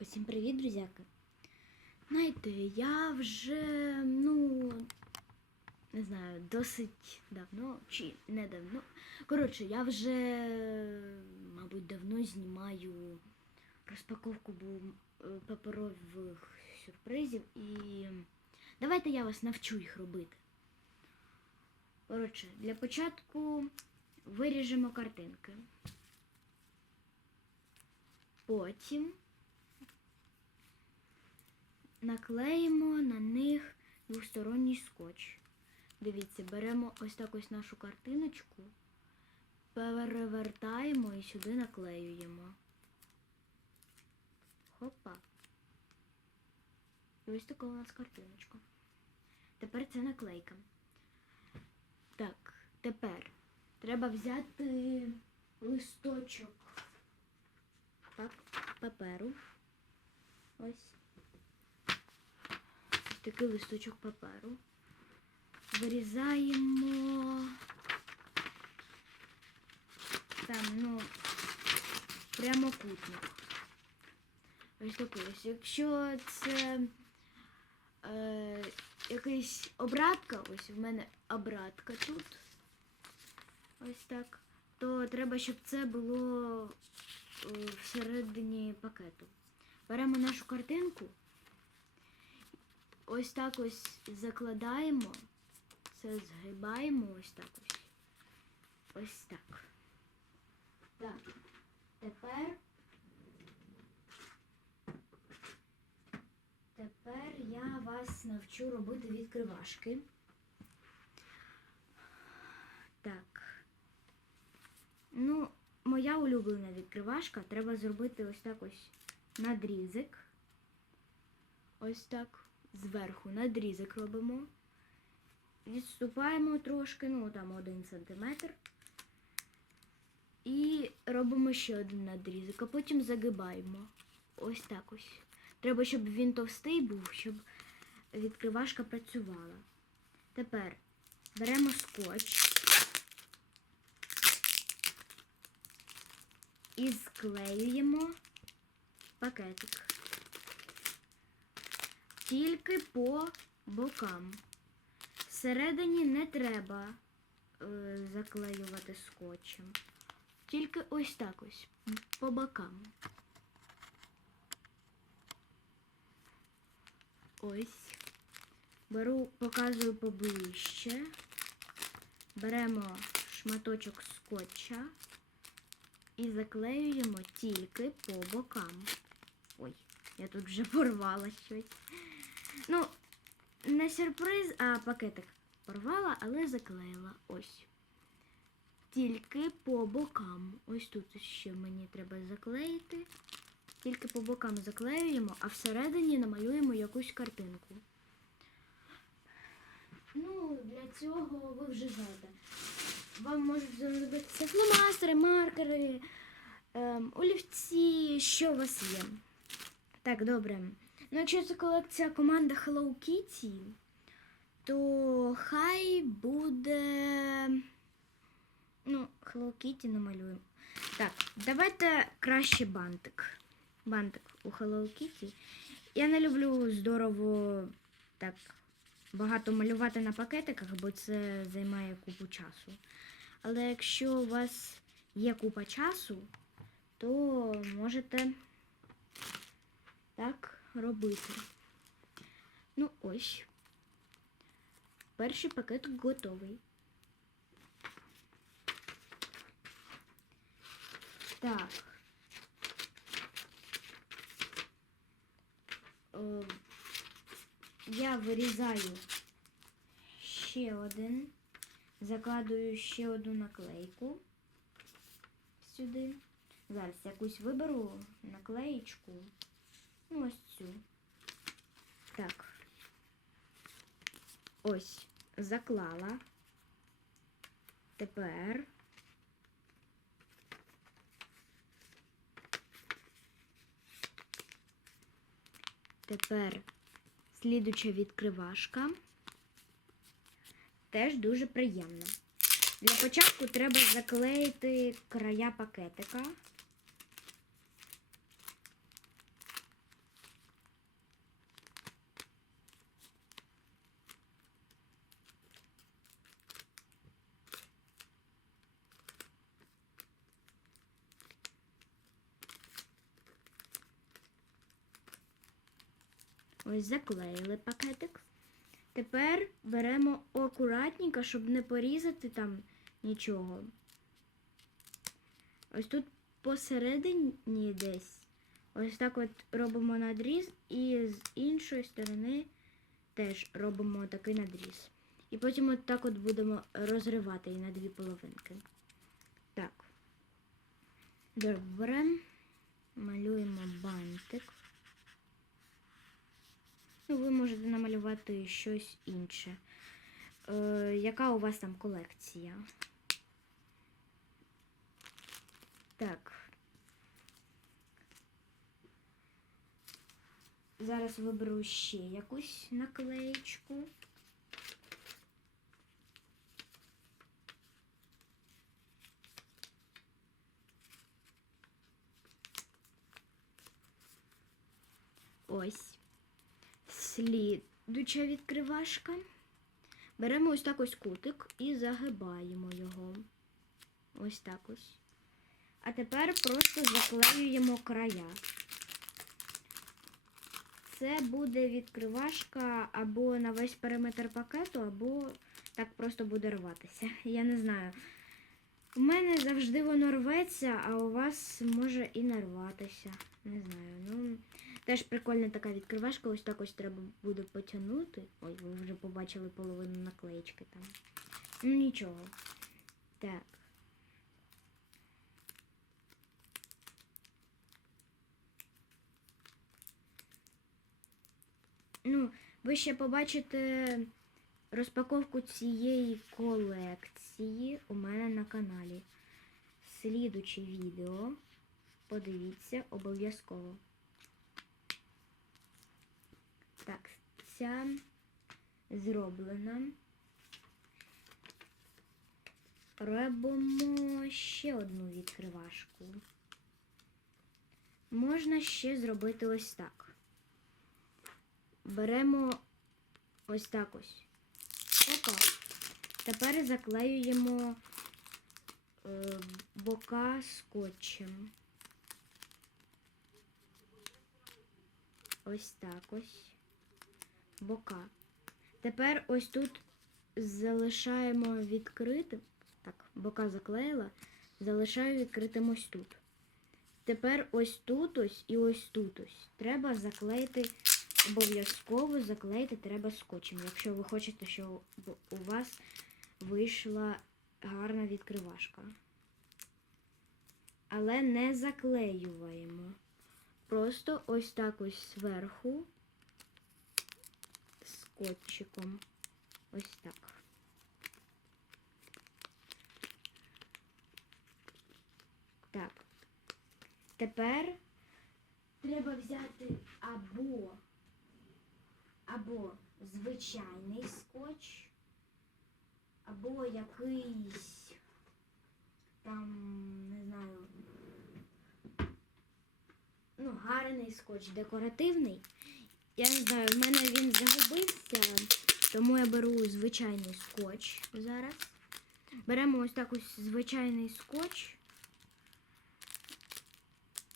Усім привіт, друзяки. Знаєте, я вже, ну, не знаю, досить давно чи не давно. Коротше, я вже, мабуть, давно знімаю розпаковку е, паперових сюрпризів і давайте я вас навчу їх робити. Коротше, для початку виріжемо картинки. Потім наклеїмо на них двосторонній скотч. Дивіться, беремо ось так ось нашу картиночку, перевертаємо і сюди наклеюємо. Хопа. І ось така у нас картиночка. Тепер це наклейка. Так, тепер треба взяти листочок пап- паперу. Ось такий листочок паперу. Вирізаємо там, ну, прямокутник. Ось такий ось. Якщо це е, якась обратка, ось в мене обратка тут. Ось так. То треба, щоб це було е, всередині пакету. Беремо нашу картинку. Ось так ось закладаємо, це згибаємо ось так ось. Ось так. Так. Тепер. Тепер я вас навчу робити відкривашки. Так. Ну, моя улюблена відкривашка. Треба зробити ось так ось надрізик. Ось так зверху надрізик робимо. Відступаємо трошки, ну там один сантиметр. І робимо ще один надрізик, а потім загибаємо. Ось так ось. Треба, щоб він товстий був, щоб відкривашка працювала. Тепер беремо скотч і склеюємо пакетик тільки по бокам. Всередині не треба е, заклеювати скотчем. Тільки ось так ось, по бокам. Ось. Беру, показую поближче. Беремо шматочок скотча і заклеюємо тільки по бокам. Ой, я тут вже порвала щось. Ну, не сюрприз, а пакетик порвала, але заклеїла. Ось. Тільки по бокам. Ось тут ще мені треба заклеїти. Тільки по бокам заклеюємо, а всередині намалюємо якусь картинку. Ну, для цього ви вже знаєте. Вам можуть знадобитися фломастери, маркери, ем, олівці, що у вас є. Так, добре. Ну, якщо це колекція команда Hello Kitty, то хай буде. Ну, Hello Kitty намалюємо. Так, давайте краще бантик. Бантик у Hello Kitty. Я не люблю здорово так багато малювати на пакетиках, бо це займає купу часу. Але якщо у вас є купа часу, то можете так робити. Ну ось. Перший пакетик готовий. Так. Е, Я вирізаю ще один, закладую ще одну наклейку сюди. Зараз якусь виберу наклеєчку. Ну, ось цю. Так. Ось, заклала. Тепер. Тепер слідуча відкривашка. Теж дуже приємна. Для початку треба заклеїти края пакетика. Ось заклеїли пакетик. Тепер беремо акуратненько, щоб не порізати там нічого. Ось тут посередині десь. Ось так от робимо надріз, і з іншої сторони теж робимо такий надріз. І потім от так от будемо розривати її на дві половинки. Так. Добре. Малюємо бантик. Ви можете намалювати щось інше. Е, яка у вас там колекція? Так. Зараз виберу ще якусь наклеєчку. Ось. Слідуча відкривашка. Беремо ось так ось кутик і загибаємо його. Ось так ось. А тепер просто заклеюємо края. Це буде відкривашка або на весь периметр пакету, або так просто буде рватися. Я не знаю. У мене завжди воно рветься, а у вас може і не рватися. Не знаю. Ну, теж прикольна така відкривашка, ось так ось треба буде потягнути. Ой, ви вже побачили половину наклеєчки там. Ну нічого. Так. Ну, ви ще побачите розпаковку цієї колекції у мене на каналі. Слідуче відео. Подивіться обов'язково. Так, ця зроблена. Робимо ще одну відкривашку. Можна ще зробити ось так. Беремо ось так ось. Опа. Тепер заклеюємо е, бока скотчем. Ось так ось. Бока. Тепер ось тут залишаємо відкритим. Так, бока заклеїла. Залишаю відкритим ось тут. Тепер ось тут ось і ось тут ось. Треба заклеїти обов'язково заклеїти треба скотчем, якщо ви хочете, щоб у вас вийшла гарна відкривашка. Але не заклеюємо. Просто ось так ось зверху скотчиком. Ось так. Так. Тепер треба взяти або або звичайний скотч, або якийсь там, не знаю, ну, гарний скотч, декоративний. Я не знаю, в мене він загубився, тому я беру звичайний скотч зараз. Беремо ось так ось звичайний скотч.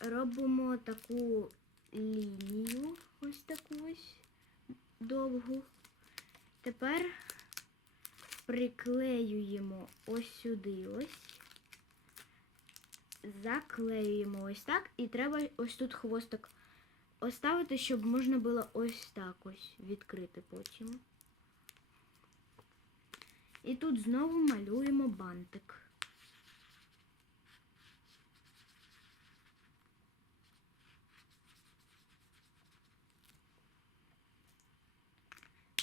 Робимо таку лінію, ось таку ось довгу. Тепер приклеюємо ось сюди ось. Заклеюємо ось так. І треба ось тут хвостик оставити, щоб можна було ось так ось відкрити потім. І тут знову малюємо бантик.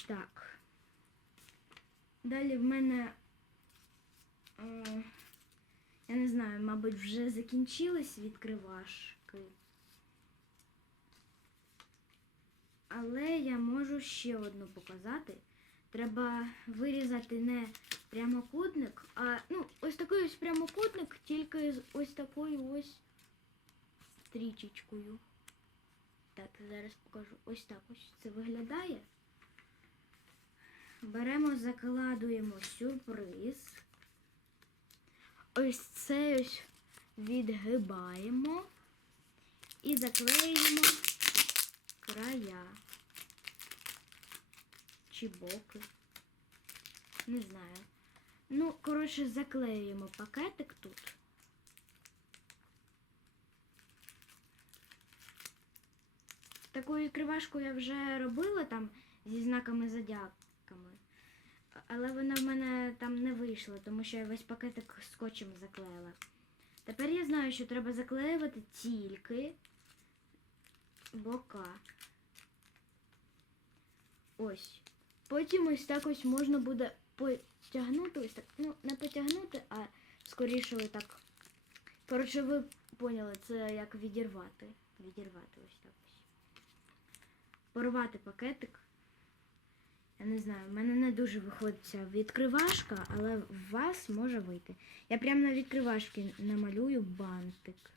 Так. Далі в мене, е, я не знаю, мабуть, вже закінчились відкривашки. Але я можу ще одну показати. Треба вирізати не прямокутник, а ну, ось такий ось прямокутник, тільки з ось такою ось стрічечкою. Так, зараз покажу. Ось так ось це виглядає. Беремо, закладуємо сюрприз. Ось це ось відгибаємо і заклеїмо края. Чи боки. Не знаю. Ну, коротше, заклеюємо пакетик тут. Таку відкривашку я вже робила там зі знаками зодіаками. Але вона в мене там не вийшла, тому що я весь пакетик скотчем заклеїла. Тепер я знаю, що треба заклеювати тільки бока. Ось. Потім ось так ось можна буде потягнути, ось так. Ну, не потягнути, а скоріше так. Коротше, ви поняли, це як відірвати. Відірвати ось так ось. Порвати пакетик. Я не знаю, в мене не дуже виходить ця відкривашка, але в вас може вийти. Я прямо на відкривашки намалюю бантик.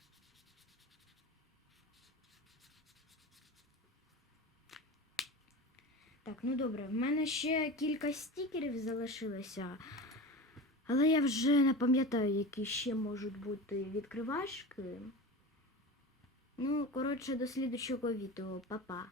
Так, ну добре, в мене ще кілька стікерів залишилося. Але я вже не пам'ятаю, які ще можуть бути відкривашки. Ну, коротше, до слідчого відео, Па-па.